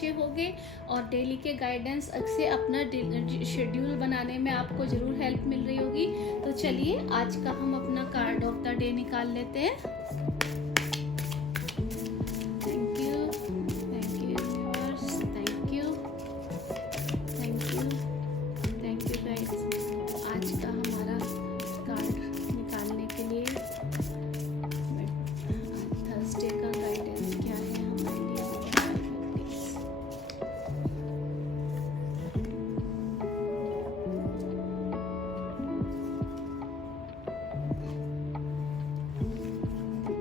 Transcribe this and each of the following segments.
अच्छे होंगे और डेली के गाइडेंस से अपना शेड्यूल बनाने में आपको ज़रूर हेल्प मिल रही होगी। तो चलिए आज का हम अपना कार्ड ऑफ द डे निकाल लेते हैं। Thank you universe, thank you guys आज का हमारा कार्ड निकालने के लिए। थर्सडे का गाइडेंस क्या है हमारे लिए,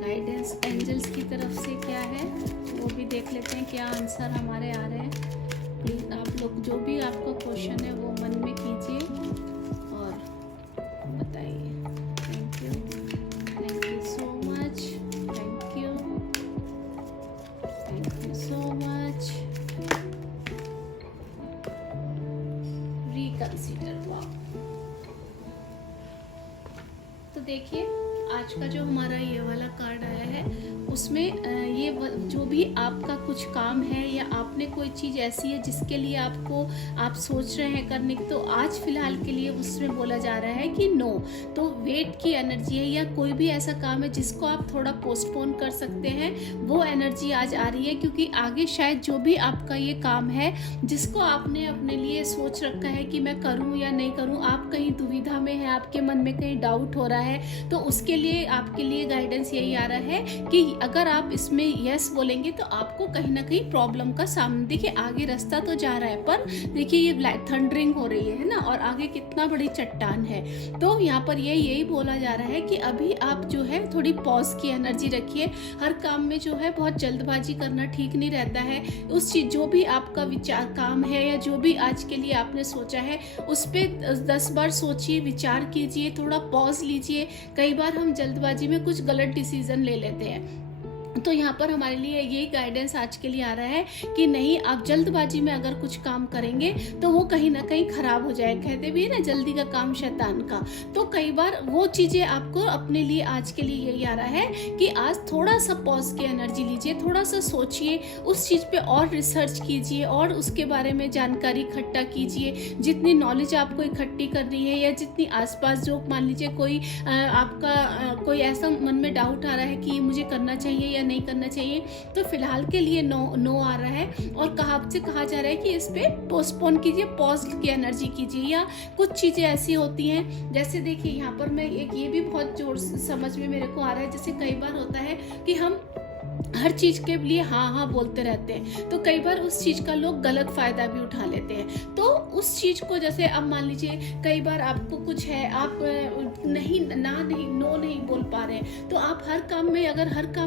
गाइडेंस एंजल्स की तरफ से क्या है वो भी देख लेते हैं, क्या आंसर हमारे आ रहे हैं। प्लीज आप लोग जो भी आपको क्वेश्चन है वो मन में कीजिए और बताइए। Thank you so much, thank you so much. Reconsider, वाह। तो देखिए आज का जो हमारा ये वाला कार्ड आया है उसमें ये जो भी आपका कुछ काम है या आपने कोई चीज़ ऐसी है जिसके लिए आप सोच रहे हैं करने की, तो आज फिलहाल के लिए उसमें बोला जा रहा है कि नो। तो वेट की एनर्जी है या कोई भी ऐसा काम है जिसको आप थोड़ा पोस्टपोन कर सकते हैं, वो एनर्जी आज आ रही है। क्योंकि आगे शायद जो भी आपका ये काम है जिसको आपने अपने लिए सोच रखा है कि मैं करूँ या नहीं करूँ, आप कहीं दुविधा में हैं, आपके मन में कहीं डाउट हो रहा है, तो उसके लिए आपके लिए गाइडेंस यही आ रहा है कि अगर आप इसमें यस बोलेंगे तो आपको कहीं ना कहीं प्रॉब्लम का सामना, देखिए आगे रास्ता तो जा रहा है पर देखिए ये थंडरिंग हो रही है ना, और आगे कितना बड़ी चट्टान है। तो यहाँ पर यही बोला जा रहा है कि अभी आप जो है थोड़ी पॉज की एनर्जी रखिए। हर काम में जो है बहुत जल्दबाजी करना ठीक नहीं रहता है। उस चीज जो भी आपका विचार काम है या जो भी आज के लिए आपने सोचा है उस पर 10 बार सोचिए, विचार कीजिए, थोड़ा पॉज लीजिए। कई बार हम जल्दबाजी में कुछ गलत डिसीजन ले लेते हैं, तो यहाँ पर हमारे लिए यही गाइडेंस आज के लिए आ रहा है कि नहीं, आप जल्दबाजी में अगर कुछ काम करेंगे तो वो कहीं ना कहीं खराब हो जाए। कहते भी है ना, जल्दी का काम शैतान का। तो कई बार वो चीजें आपको अपने लिए आज के लिए यही आ रहा है कि आज थोड़ा सा पॉज की एनर्जी लीजिए, थोड़ा सा सोचिए, उस चीज पे और रिसर्च कीजिए और उसके बारे में जानकारी इकट्ठा कीजिए। जितनी नॉलेज आपको इकट्ठी करनी है या जितनी आसपास जो मान लीजिए कोई आपका कोई ऐसा मन में डाउट आ रहा है कि मुझे करना चाहिए या नहीं करना चाहिए, तो फिलहाल के लिए नो आ रहा है और आपसे कहा जा रहा है कि इस पे पोस्टपोन कीजिए, पॉज की एनर्जी कीजिए। या कुछ चीजें ऐसी होती हैं, जैसे देखिए यहाँ पर मैं एक ये भी बहुत जोर से समझ में मेरे को आ रहा है, जैसे कई बार होता है कि हम हर चीज के लिए हाँ बोलते रहते हैं, तो कई बार उस चीज का लोग गलत फायदा भी उठा लेते हैं। तो उस चीज को, जैसे अब मान लीजिए कई बार आपको कुछ है, आप नो नहीं बोल पा रहे हैं, तो आप हर काम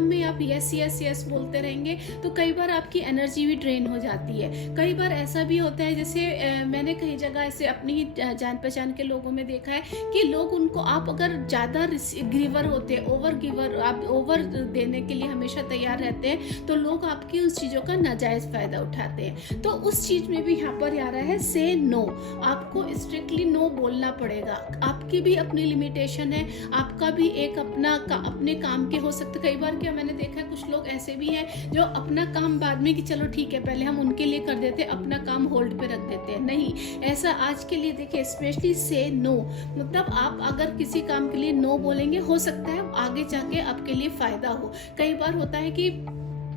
में आप यस बोलते रहेंगे तो कई बार आपकी एनर्जी भी ड्रेन हो जाती है। कई बार ऐसा भी होता है, जैसे मैंने कई जगह ऐसे अपनी ही जान पहचान के लोगों में देखा है कि लोग उनको, आप अगर ज्यादा गिवर होते हैं, ओवर गिवर, आप ओवर देने के लिए हमेशा तैयार रहते हैं, तो लोग आपकी उस चीजों का नाजायज फायदा उठाते हैं। तो उस चीज में भी यहाँ पर आ रहा है से नो। आपको स्ट्रिक्टली नो बोलना पड़ेगा। आपकी भी अपनी लिमिटेशन है, आपका भी एक अपने काम के हो सकते। कई बार क्या मैंने देखा है, कुछ लोग ऐसे भी हैं जो अपना काम बाद में कि चलो ठीक है पहले हम उनके लिए कर देते, अपना काम होल्ड पे रख देते हैं। नहीं, ऐसा आज के लिए देखिए, स्पेशली से नो, मतलब आप अगर किसी काम के लिए नो बोलेंगे, हो सकता है आगे जाके आपके लिए फायदा हो। कई बार होता है कि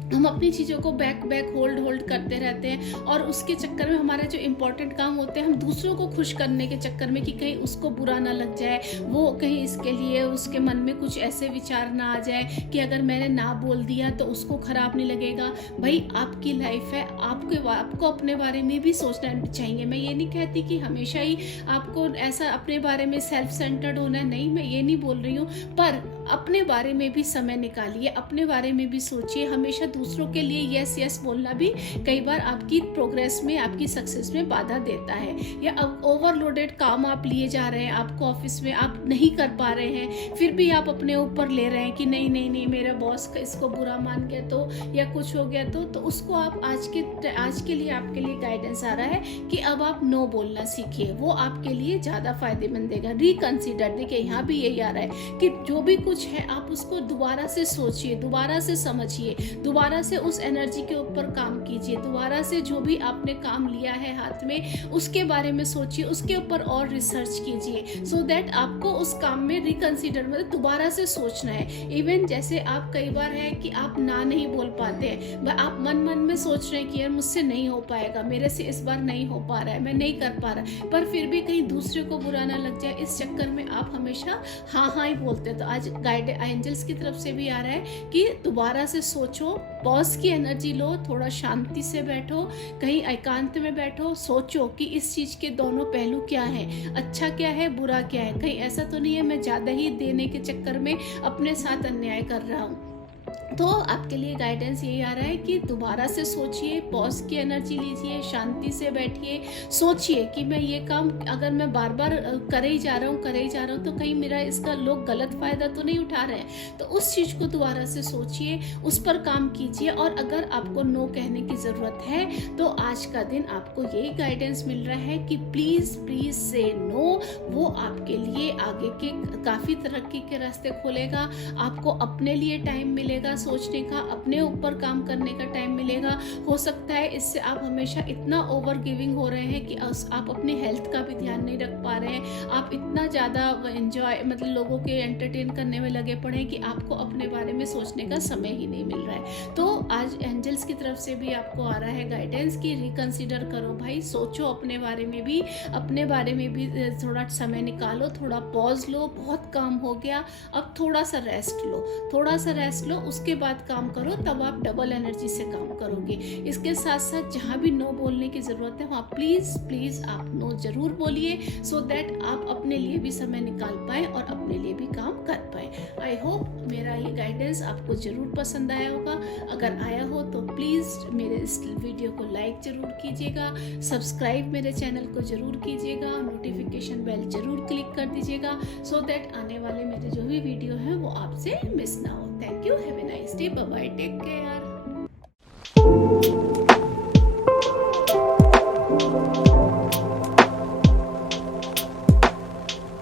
हम अपनी चीज़ों को बैक होल्ड करते रहते हैं और उसके चक्कर में हमारा जो इम्पोर्टेंट काम होते हैं हम दूसरों को खुश करने के चक्कर में कि कहीं उसको बुरा ना लग जाए, वो कहीं इसके लिए उसके मन में कुछ ऐसे विचार ना आ जाए कि अगर मैंने ना बोल दिया तो उसको खराब नहीं लगेगा। भाई आपकी लाइफ है, आपको अपने बारे में भी सोचना चाहिए। मैं ये नहीं कहती कि हमेशा ही आपको ऐसा अपने बारे में सेल्फ सेंटर्ड होना है, नहीं, मैं ये नहीं बोल रही हूँ, पर अपने बारे में भी समय निकालिए, अपने बारे में भी सोचिए। हमेशा दूसरों के लिए यस बोलना भी कई बार आपकी प्रोग्रेस में, आपकी सक्सेस में बाधा देता है। या ओवरलोडेड काम आप लिए जा रहे हैं, आपको ऑफिस में आप नहीं कर पा रहे हैं, फिर भी आप अपने ऊपर ले रहे हैं कि नहीं मेरा बॉस इसको बुरा मान गया तो, या कुछ हो गया तो उसको आप आज के लिए आपके लिए गाइडेंस आ रहा है कि अब आप नो बोलना सीखिए, वो आपके लिए ज्यादा फायदेमंद देगा। रिकंसिडर, देखिए यहाँ भी यही आ रहा है कि जो भी कुछ है आप उसको दोबारा से सोचिए, दोबारा से समझिए, दोबारा दोबारा से उस एनर्जी के ऊपर काम कीजिए, दोबारा से जो भी आपने काम लिया है हाथ में उसके बारे में सोचिए, उसके ऊपर और रिसर्च कीजिए, सो दैट आपको उस काम में रिकंसीडर मतलब दोबारा से सोचना है। इवन जैसे आप कई बार है कि आप ना नहीं बोल पाते हैं, आप मन मन में सोच रहे हैं कि यार मुझसे नहीं हो पाएगा, मेरे से इस बार नहीं हो पा रहा है, मैं नहीं कर पा रहा, पर फिर भी कहीं दूसरे को बुरा ना लग जाए, इस चक्कर में आप हमेशा हाँ हाँ ही बोलते हैं। तो आज गाइड एंजल्स की तरफ से भी आ रहा है कि दोबारा से सोचो, पॉज की एनर्जी लो, थोड़ा शांति से बैठो, कहीं एकांत में बैठो, सोचो कि इस चीज के दोनों पहलू क्या है, अच्छा क्या है, बुरा क्या है, कहीं ऐसा तो नहीं है मैं ज्यादा ही देने के चक्कर में अपने साथ अन्याय कर रहा हूँ। तो आपके लिए गाइडेंस यही आ रहा है कि दोबारा से सोचिए, पॉज की एनर्जी लीजिए, शांति से बैठिए, सोचिए कि मैं ये काम अगर मैं बार बार करे ही जा रहा हूँ तो कहीं मेरा इसका लोग गलत फायदा तो नहीं उठा रहे हैं। तो उस चीज को दोबारा से सोचिए, उस पर काम कीजिए, और अगर आपको नो कहने की जरूरत है तो आज का दिन आपको यही गाइडेंस मिल रहा है कि प्लीज प्लीज से नो। वो आपके लिए आगे के काफी तरक्की के रास्ते खोलेगा, आपको अपने लिए टाइम मिलेगा सोचने का, अपने ऊपर काम करने का टाइम मिलेगा। हो सकता है इससे आप हमेशा इतना ओवर गिविंग हो रहे हैं कि आप अपनी हेल्थ का भी ध्यान नहीं रख पा रहे हैं, आप इतना ज़्यादा एंजॉय मतलब लोगों के एंटरटेन करने में लगे पड़े हैं कि आपको अपने बारे में सोचने का समय ही नहीं मिल रहा है। तो आज एंजल्स की तरफ से भी आपको आ रहा है गाइडेंस की रिकंसिडर करो भाई, सोचो अपने बारे में भी, थोड़ा समय निकालो, थोड़ा पॉज लो, बहुत काम हो गया, अब थोड़ा सा रेस्ट लो, उसके बाद काम करो, तब आप डबल एनर्जी से काम करोगे। इसके साथ साथ जहाँ भी नो बोलने की जरूरत है वहाँ प्लीज प्लीज आप नो जरूर बोलिए, सो दैट आप अपने लिए भी समय निकाल पाए और अपने लिए भी काम कर पाए। आई होप मेरा ये गाइडेंस आपको जरूर पसंद आया होगा। अगर आया हो तो प्लीज मेरे इस वीडियो को लाइक जरूर कीजिएगा, सब्सक्राइब मेरे चैनल को जरूर कीजिएगा, नोटिफिकेशन बेल जरूर क्लिक कर दीजिएगा, सो दैट आने वाले मेरे जो भी वीडियो है वो आपसे मिस ना हो। Thank you, have a nice day, bye bye, take care.